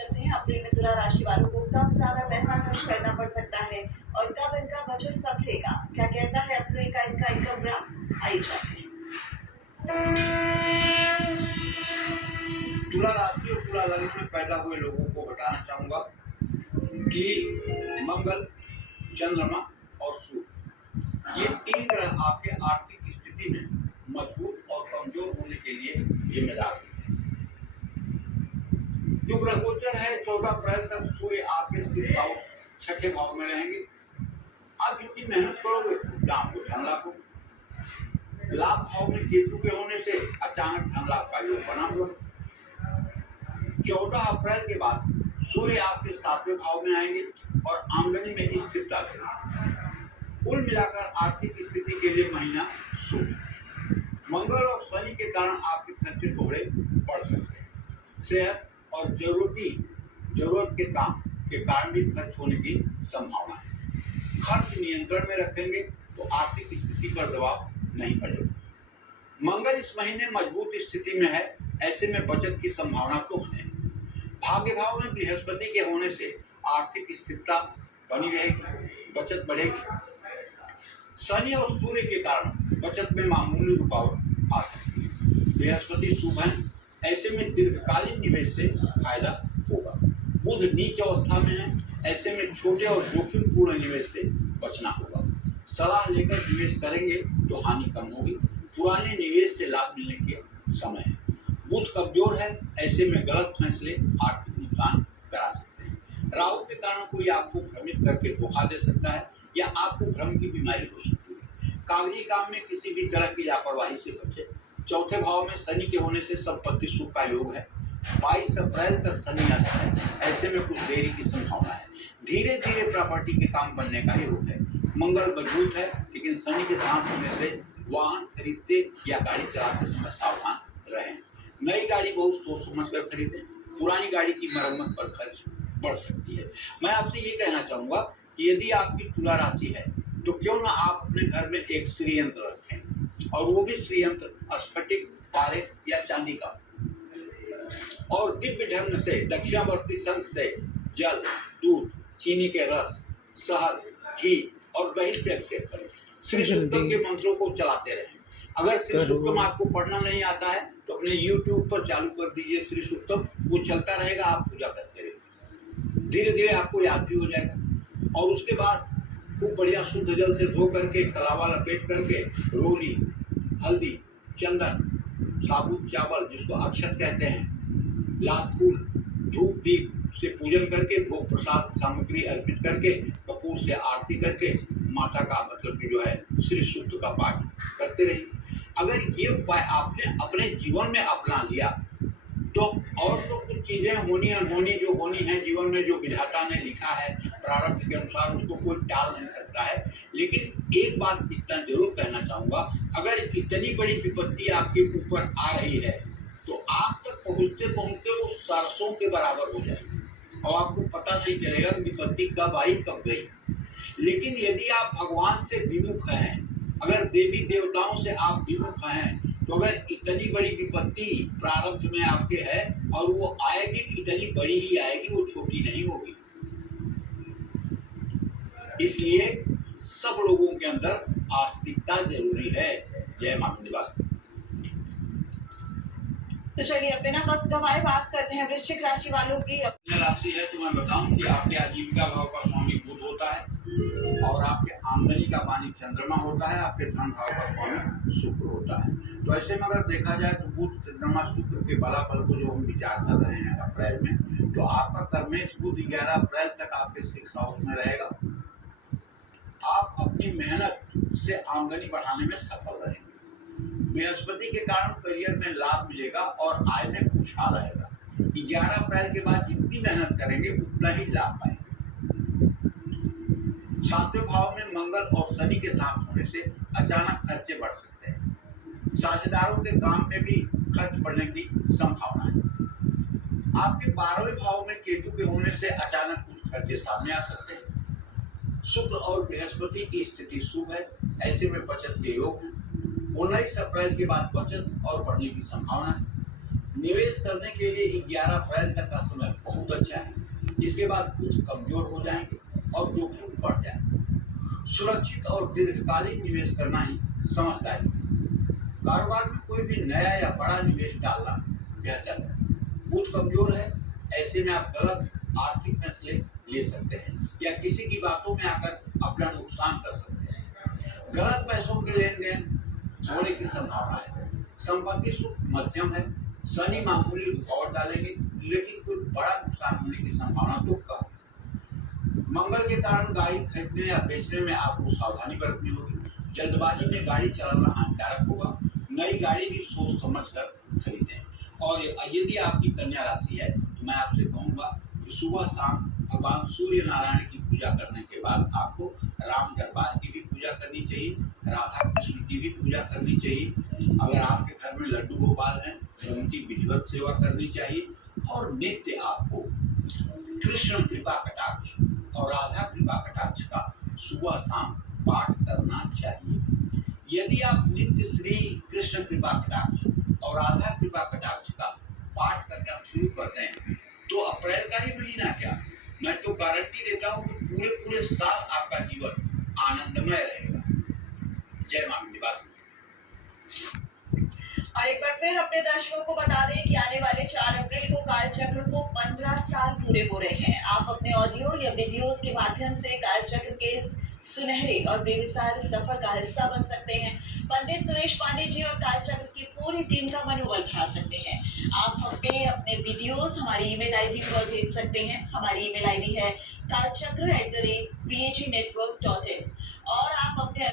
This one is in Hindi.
करते हैं अपने मिथुन राशि वालों को कब ज्यादा पैसा खर्च करना पड़ सकता है और कब इनका बजट संभलेगा, क्या कहता है अपने का इनका इनकम ग्राफ, आई जाते हैं। तुला राशि और तुला लग्न में पैदा हुए लोगों को बताना चाहूंगा कि मंगल, चंद्रमा और सूर्य, ये तीन ग्रह आपके आर्थिक स्थिति में मजबूत और कमजोर होने के लिए जिम्मेदार हैं। जो ग्रह गोचर है 14 अप्रैल तक सूर्य आपके 6th भाव, 6ठे भाव में रहेंगे। आप जितनी मेहनत करोगे उतना आपको धन लाभ होगा। लाभ भाव में केतु के होने से अचानक धन लाभ का योग बना हुआ। 14 अप्रैल के बाद सूर्य आपके 7वें भाव में आएंगे और आमदनी में स्थिरता देंगे। कुल मिलाकर आर्थिक स्थिति के लिए महीना शुभ है। मंगल और शनि के कारण आपके खर्चे थोड़े बढ़ सकते हैं। सेहत और जरूरत के काम के कारण भी खर्च होने की संभावना है। खर्च नियंत्रण में रखेंगे तो आर्थिक स्थिति पर दबाव नहीं पड़ेगा। मंगल इस महीने मजबूत स्थिति में है, ऐसे में बचत की संभावना तो है। भाग्य भाव में बृहस्पति के होने से आर्थिक स्थिरता बनी रहेगी, बचत बढ़ेगी। शनि और सूर्य के कारण बचत में मामूली रुकावट आ सकती है। बृहस्पति शुभ है, ऐसे में दीर्घकालीन निवेश से फायदा होगा। बुध नीच अवस्था में है, ऐसे में छोटे और जोखिमपूर्ण निवेश से बचना होगा। सलाह लेकर निवेश करेंगे तो हानि कम होगी। पुराने निवेश से लाभ मिलने के समय है। बुध कमजोर है, ऐसे में गलत फैसले आर्थिक नुकसान करा सकते हैं। राहु के कारण कोई आपको भ्रमित करके धोखा दे सकता है या आपको भ्रम की बीमारी हो सकती है। कागजी काम में किसी भी तरह की लापरवाही से बचे। चौथे भाव में शनि के होने से संपत्ति सुख का योग है। 22 अप्रैल तक शनि आता है, ऐसे में कुछ देरी की संभावना है। धीरे धीरे प्रॉपर्टी के काम बनने का योग है। मंगल मजबूत है, लेकिन शनि के साथ होने से वाहन खरीदते या गाड़ी चलाते समय सावधान रहें। नई गाड़ी बहुत सोच समझ कर खरीदें। पुरानी गाड़ी की मरम्मत पर खर्च बढ़ सकती है। मैं आपसे ये कहना चाहूंगा कि यदि आपकी तुला राशि है तो क्यों ना आप अपने घर में एक श्रीयंत्र रखें, और वो भी श्रीयंत्र स्फटिक, पारे या चांदी का, और दिव्य ढंग से दक्षिणावर्ती शंख से जल, दूध, चीनी के रस, शहद, घी और दही से अभिषेक करें। श्री सूक्तम के मंत्रों को चलाते रहें। अगर श्री सूक्तम आपको पढ़ना नहीं आता है तो अपने YouTube पर चालू कर दीजिए श्री सूक्तम, वो चलता रहेगा, आप पूजा करते रहिए। धीरे धीरे आपको याद भी हो जाएगा। और उसके बाद खूब बढ़िया शुद्ध जल से धो करके, कलावा लपेट करके, रोली, हल्दी, चंदन, साबुत चावल जिसको अक्षत कहते हैं, लाल फूल, धूप दीप से पूजन करके, भोग प्रसाद सामग्री अर्पित करके, कपूर से आरती करके माता का मतलब कि जो है श्री सूक्त का पाठ करते रहिए। अगर ये उपाय आपने अपने जीवन में अपना लिया तो और तो कुछ चीजें होनी अनहोनी जो होनी है जीवन में, जो विधाता ने लिखा है प्रारब्ध के अनुसार, उसको कोई टाल नहीं सकता है। लेकिन एक बात इतना जरूर कहना चाहूंगा, अगर इतनी बड़ी विपत्ति आपके ऊपर आ रही है तो आप तक पहुंचते पहुंचते वो सरसों के बराबर हो जाएगी और आपको पता नहीं चलेगा कि विपत्ति कब आई कब गई। लेकिन यदि आप भगवान से विमुख हैं, अगर देवी देवताओं से आप विमुख हैं, तो अगर इतनी बड़ी विपत्ति प्रारब्ध में आपके है और वो आएगी, इतनी बड़ी ही आएगी, वो छोटी नहीं होगी। इसलिए सब लोगों के अंदर आस्तिकता जरूरी है। जय माता निवास। तो चलिए अब बिना वक्त गवाए बात करते हैं वृश्चिक राशि वालों की। अपनी राशि है तो मैं बताऊं कि आपके आजीविका भाव का स्वामी बुध होता है और आपके आमदनी का मालिक चंद्रमा होता है, आपके धन भाव का स्वामी शुक्र होता है। तो ऐसे में अगर देखा जाए तो बुध, चंद्रमा, शुक्र के बलाबल को जो हम विचार कर रहे हैं अप्रैल में, तो आपका कर्मेश बुध 11 अप्रैल तक आपके 6th हाउस में रहेगा। आप अपनी मेहनत से आमदनी बढ़ाने में सफल रहेंगे। बृहस्पति के कारण करियर में लाभ मिलेगा और आय में खुशहाल रहेगा। 11 अप्रैल के बाद जितनी मेहनत करेंगे उतना ही लाभ पाएंगे। 7वें भाव में मंगल और शनि के साथ होने से अचानक खर्चे बढ़ सकते हैं। साझेदारों के काम में भी खर्च बढ़ने की संभावना है। आपके 12वें भाव में केतु के होने से अचानक कुछ खर्चे सामने आ सकते हैं। शुक्र और बृहस्पति की स्थिति शुभ है, ऐसे में बचत के योग है। 19 अप्रैल के बाद बचत और बढ़ने की संभावना है। निवेश करने के लिए 11 अप्रैल तक का समय बहुत अच्छा है। इसके बाद कुछ कमजोर हो जाएंगे और जोखिम बढ़ जाएगा। सुरक्षित और दीर्घकालीन निवेश करना ही समझदारी है। कारोबार में कोई भी नया या बड़ा निवेश डालना बेहतर है। बुध कमजोर है, ऐसे में आप गलत आर्थिक फैसले ले सकते हैं या किसी की बातों में आकर अपना नुकसान कर सकते हैं। गलत पैसों के लेन देन होने की संभावना है। संपत्ति सुख मध्यम है। शनि मामूली रुकावट डालेंगे, लेकिन कोई बड़ा नुकसान होने की संभावना तो कम। मंगल के कारण गाड़ी खरीदने या बेचने में आपको सावधानी बरतनी होगी। जल्दबाजी में गाड़ी चलाना हानिकारक होगा। नई गाड़ी भी सोच समझ कर खरीदें। और यदि आपकी कन्या राशि है तो मैं आपसे कहूंगा कि सुबह शाम भगवान सूर्य नारायण की पूजा करने के बाद आपको राम दरबार की भी पूजा करनी चाहिए, राधा कृष्ण की भी पूजा करनी चाहिए। अगर आपके घर में लड्डू गोपाल हैं तो उनकी विधिवत सेवा करनी चाहिए। और नित्य आपको कृष्ण कृपा कटाक्ष और राधा कृपा कटाक्ष का सुबह शाम पाठ करना चाहिए। यदि आप नित्य श्री कृष्ण कृपा कटाक्ष और राधा कृपा कटाक्ष का पाठ करना शुरू कर दें तो अप्रैल का ही महीना क्या, मैं तो गारंटी देता हूँ कि पूरे पूरे साल आपका जीवन आनंदमय रहेगा। जय मां विंध्यवासिनी। और एक बार फिर अपने दर्शकों को बता दें कि आने वाले 4 अप्रैल को कालचक्र को 15 साल पूरे हो रहे हैं। आप अपने ऑडियो या वीडियोस के माध्यम से कालचक्र के सुनहरे और बेमिसाल सफर का हिस्सा बन सकते हैं। पंडित सुरेश पांडे जी और कालचक्र की पूरी टीम का मनोबल बढ़ा सकते हैं। आप हमें अपने वीडियोस हमारी ईमेल आईडी पर भेज सकते हैं। हमारी ईमेल आईडी है kalchakra@bhnetwork.in और आप अपने